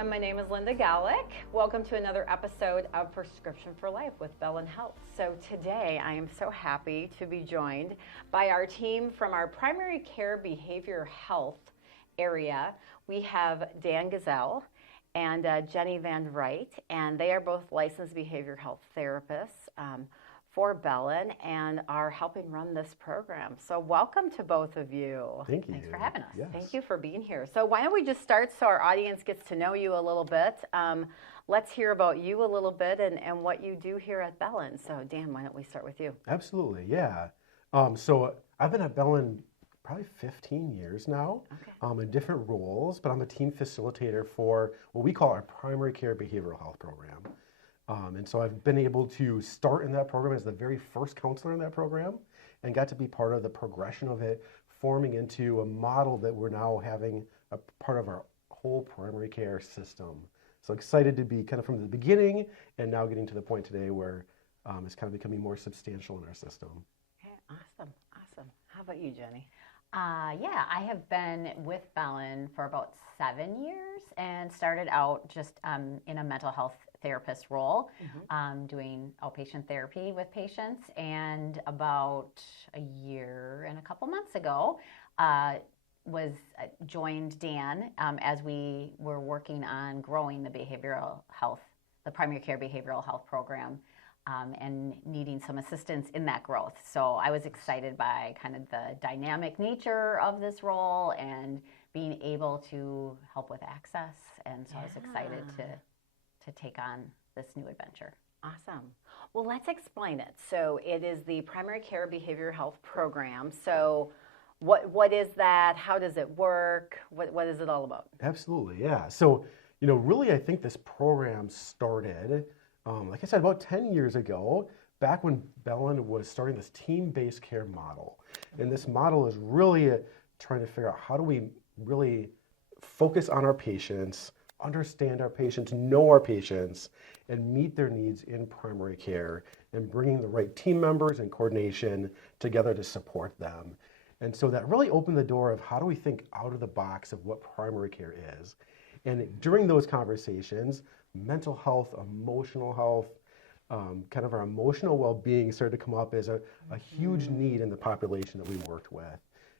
everyone. My name is Linda Gallick. Welcome to another episode of Prescription for Life with Bellin Health. So today I am so happy to be joined by our team from our primary care behavioral health area. We have Dan Gazelle and Jenny Van Wright, and they are both licensed behavioral health therapists for Bellin and are helping run this program. So welcome to both of you. Thank you. Thanks for having us. Yes. Thank you for being here. So why don't we just start so our audience gets to know you a little bit. Let's hear about you a little bit and what you do here at Bellin. So Dan, why don't we start with you? Absolutely, yeah. So I've been at Bellin probably 15 years now, in different roles, but I'm a team facilitator for what we call our primary care behavioral health program. And so I've been able to start in that program as the very first counselor in that program and got to be part of the progression of it, forming into a model that we're now having a part of our whole primary care system. So excited to be kind of from the beginning and now getting to the point today where it's kind of becoming more substantial in our system. Okay, awesome. How about you, Jenny? Yeah, I have been with Bellin for about 7 years and started out just in a mental health therapist role, doing outpatient therapy with patients. And about a year and a couple months ago, joined Dan as we were working on growing the behavioral health, the primary care behavioral health program, and needing some assistance in that growth. So I was excited by kind of the dynamic nature of this role and being able to help with access. And so I was excited to take on this new adventure. Awesome. Well, let's explain it. So it is the primary care behavioral health program. So what is that? How does it work? What is it all about? Absolutely, yeah. So, really I think this program started, like I said, about 10 years ago, back when Bellin was starting this team-based care model. And this model is really trying to figure out how do we really focus on our patients, understand our patients, know our patients, and meet their needs in primary care, and bringing the right team members and coordination together to support them. And so that really opened the door of how do we think out of the box of what primary care is. And during those conversations, mental health, emotional health, kind of our emotional well-being started to come up as a huge need in the population that we worked with.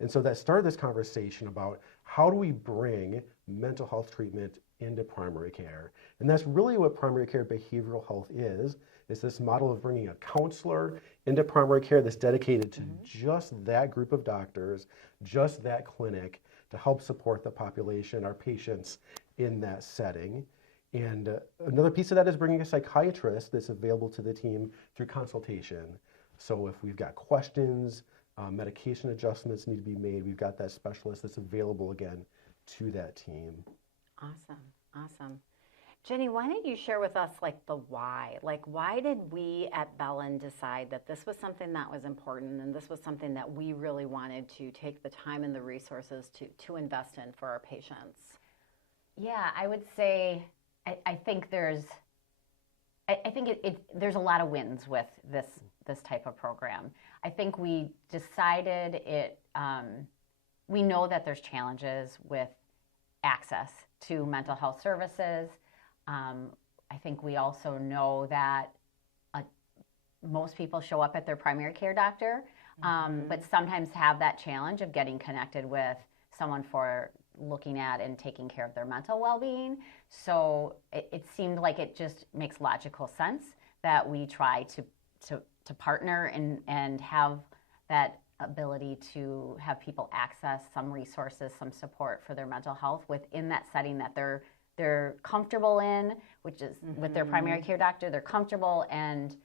And so that started this conversation about how do we bring mental health treatment into primary care. And that's really what primary care behavioral health is this model of bringing a counselor into primary care that's dedicated to just that group of doctors, just that clinic, to help support the population, our patients in that setting. And another piece of that is bringing a psychiatrist that's available to the team through consultation. So if we've got questions, medication adjustments need to be made, we've got that specialist that's available again to that team. Awesome. Jenny, why don't you share with us the why? Why did we at Bellin decide that this was something that was important and this was something that we really wanted to take the time and the resources to invest in for our patients? Yeah, I would say I think there's a lot of wins with this type of program. I think we decided we know that there's challenges with access to mental health services. I think we also know that most people show up at their primary care doctor, but sometimes have that challenge of getting connected with someone for looking at and taking care of their mental well-being. So it seemed like it just makes logical sense that we try to partner and have that ability to have people access some resources, some support for their mental health within that setting that they're comfortable in, which is with their primary care doctor. They're comfortable and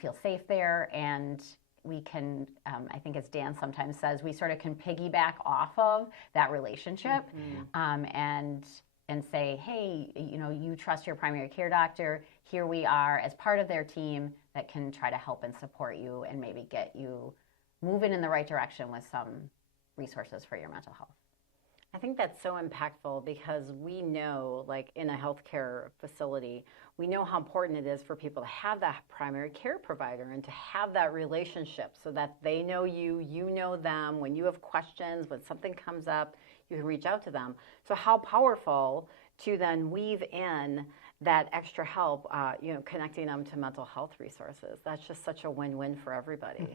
feel safe there, and we can, I think as Dan sometimes says, we sort of can piggyback off of that relationship and say, hey, you trust your primary care doctor. Here we are as part of their team that can try to help and support you and maybe get you moving in the right direction with some resources for your mental health. I think that's so impactful because we know, like in a healthcare facility, we know how important it is for people to have that primary care provider and to have that relationship so that they know you, you know them. When you have questions, when something comes up, you can reach out to them. So how powerful to then weave in that extra help, connecting them to mental health resources. That's just such a win-win for everybody.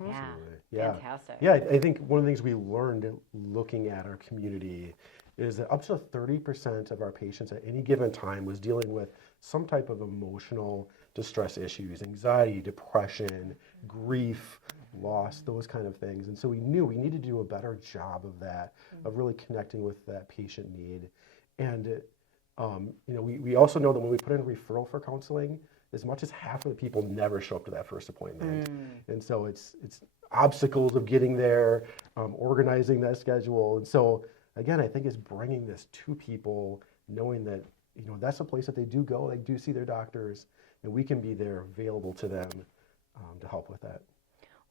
Yeah, Absolutely. Yeah. fantastic. Yeah, I think one of the things we learned looking at our community is that up to 30% of our patients at any given time was dealing with some type of emotional distress issues, anxiety, depression, grief, loss, those kind of things. And so we knew we needed to do a better job of that, of really connecting with that patient need. And we also know that when we put in a referral for counseling, as much as half of the people never show up to that first appointment. And so it's obstacles of getting there, organizing that schedule. And so again, I think it's bringing this to people, knowing that, that's a place that they do go, they do see their doctors, and we can be there available to them to help with that.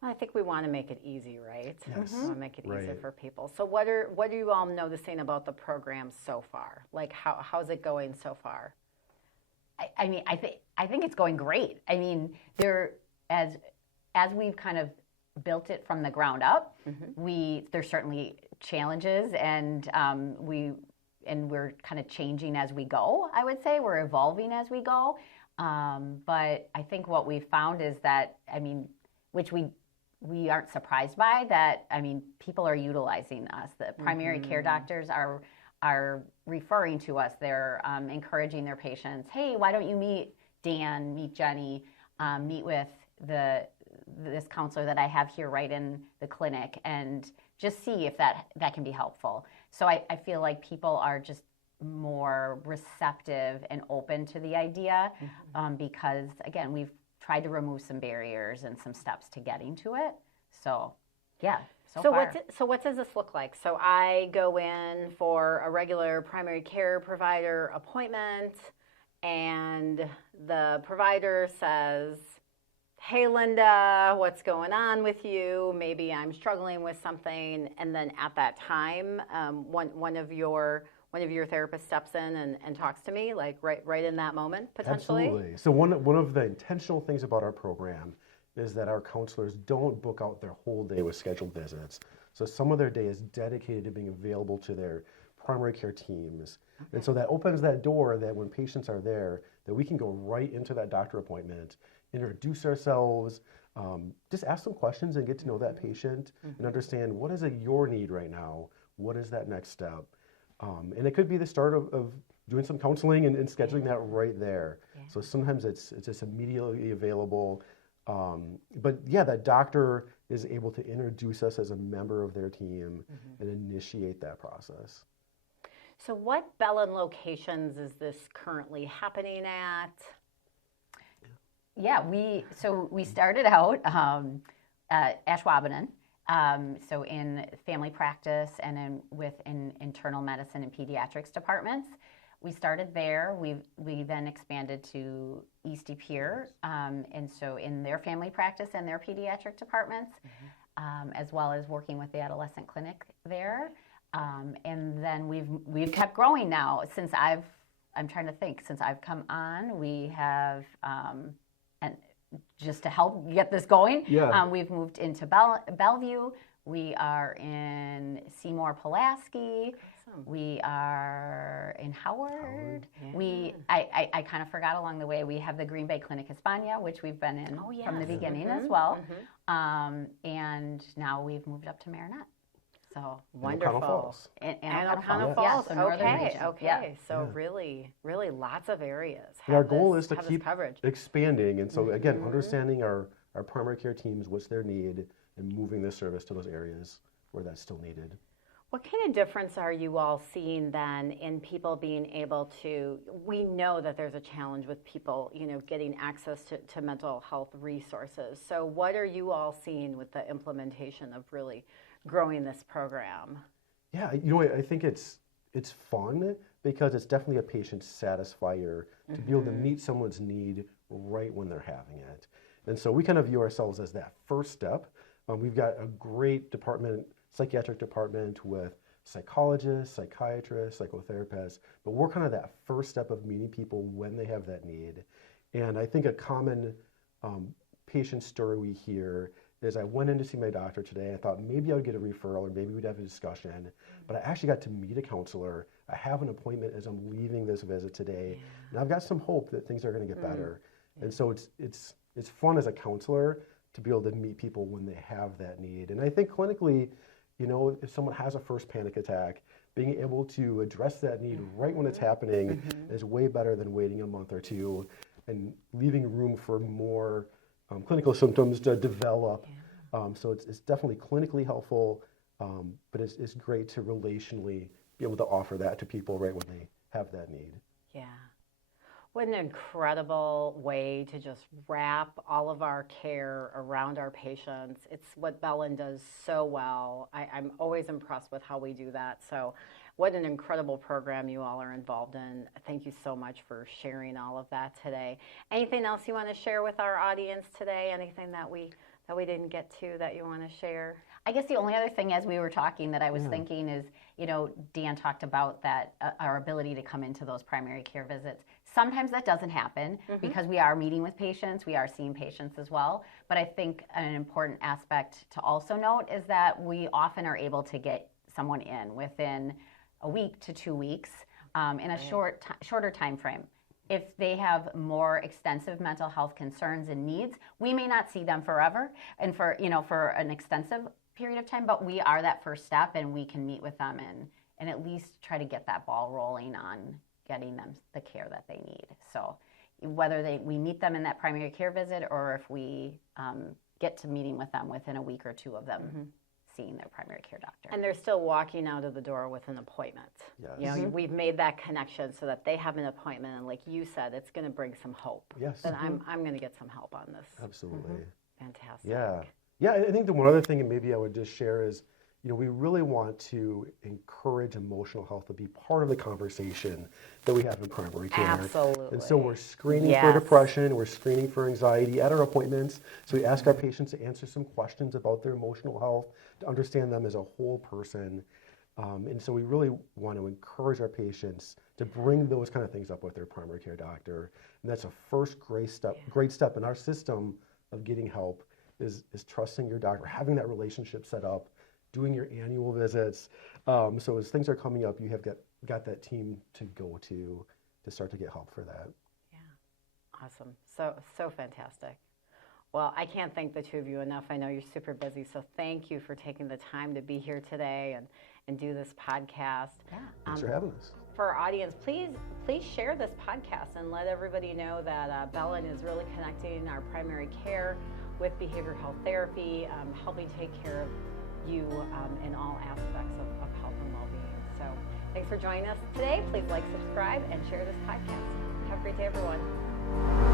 Well, I think we want to make it easy, right? Yes. We want to make it easy Right. for people. So what are you all noticing about the program so far? Like how's it going so far? I mean, I think it's going great. I mean, as we've kind of built it from the ground up, there's certainly challenges, and we're kind of changing as we go. I would say we're evolving as we go. But I think what we've found is that, I mean, which we aren't surprised by, that, I mean, people are utilizing us. The primary care doctors are referring to us. They're encouraging their patients, hey, why don't you meet Dan, meet Jenny, meet with this counselor that I have here right in the clinic, and just see if that can be helpful. So I feel like people are just more receptive and open to the idea because, again, we've tried to remove some barriers and some steps to getting to it. So, yeah. So what does this look like? So I go in for a regular primary care provider appointment, and the provider says, hey, Linda, what's going on with you? Maybe I'm struggling with something. And then at that time, one of your therapists steps in and talks to me, like right in that moment, potentially? Absolutely. So one of the intentional things about our program is that our counselors don't book out their whole day with scheduled visits. So some of their day is dedicated to being available to their primary care teams. Okay. And so that opens that door that when patients are there, that we can go right into that doctor appointment, introduce ourselves, just ask some questions and get to know that patient and understand, what is your need right now? What is that next step? And it could be the start of doing some counseling and scheduling that right there. Yeah. So sometimes it's just immediately available. But yeah, that doctor is able to introduce us as a member of their team and initiate that process. So what Bellin locations is this currently happening at? Yeah, we started out at Ashwaubenon, so in family practice and in internal medicine and pediatrics departments. We started there. We then expanded to East De Pere, and so in their family practice and their pediatric departments, as well as working with the adolescent clinic there. And then we've kept growing now. Since I've come on, we have, and just to help get this going, we've moved into Bellevue. We are in Seymour Pulaski. Awesome. We are in Howard. Yeah. I kind of forgot along the way, we have the Green Bay Clinic Hispania, which we've been in from the beginning as well. And now we've moved up to Marinette. So wonderful. And O'Connell Falls. Yes. Okay. So really, really lots of areas. And our goal is to keep coverage expanding. And so again, understanding our primary care teams, what's their need, and moving the service to those areas where that's still needed. What kind of difference are you all seeing then in people being able to, we know that there's a challenge with people, getting access to mental health resources. So what are you all seeing with the implementation of really growing this program? Yeah, I think it's fun because it's definitely a patient satisfier to be able to meet someone's need right when they're having it. And so we kind of view ourselves as that first step. We've got a great psychiatric department with psychologists, psychiatrists, psychotherapists, but we're kind of that first step of meeting people when they have that need. And I think a common patient story we hear is I went in to see my doctor today. I thought maybe I would get a referral or maybe we'd have a discussion, but I actually got to meet a counselor. I have an appointment as I'm leaving this visit today, and I've got some hope that things are going to get better. And so it's fun as a counselor to be able to meet people when they have that need. And I think clinically, you know, if someone has a first panic attack, being able to address that need right when it's happening is way better than waiting a month or two and leaving room for more clinical symptoms to develop. So it's definitely clinically helpful, but it's great to relationally be able to offer that to people right when they have that need. Yeah. What an incredible way to just wrap all of our care around our patients. It's what Bellin does so well. I'm always impressed with how we do that. So what an incredible program you all are involved in. Thank you so much for sharing all of that today. Anything else you want to share with our audience today? Anything that we didn't get to that you want to share? I guess the only other thing as we were talking that I was thinking is, you know, Dan talked about that our ability to come into those primary care visits. Sometimes that doesn't happen because we are meeting with patients, we are seeing patients as well. But I think an important aspect to also note is that we often are able to get someone in within a week to 2 weeks in a shorter time frame. If they have more extensive mental health concerns and needs, we may not see them forever and for an extensive period of time, but we are that first step and we can meet with them and at least try to get that ball rolling on getting them the care that they need. So whether we meet them in that primary care visit or if we get to meeting with them within a week or two of them seeing their primary care doctor. And they're still walking out of the door with an appointment. Yes. You know, we've made that connection so that they have an appointment, and like you said, it's going to bring some hope. Yes. That I'm going to get some help on this. Absolutely. Fantastic. Yeah, I think the one other thing, and maybe I would just share is, you know, we really want to encourage emotional health to be part of the conversation that we have in primary care. Absolutely. And so we're screening for depression, we're screening for anxiety at our appointments. So we ask our patients to answer some questions about their emotional health, to understand them as a whole person. And so we really want to encourage our patients to bring those kind of things up with their primary care doctor. And that's a first great step in our system of getting help is trusting your doctor, having that relationship set up, doing your annual visits. So as things are coming up, you have got that team to go to start to get help for that. Yeah, awesome. So fantastic. Well, I can't thank the two of you enough. I know you're super busy, so thank you for taking the time to be here today and do this podcast. Yeah. Thanks for having us. For our audience, please share this podcast and let everybody know that Bellin is really connecting our primary care with behavioral health therapy, helping take care of you in all aspects of health and well-being. So thanks for joining us today. Please like, subscribe, and share this podcast. Have a great day, everyone.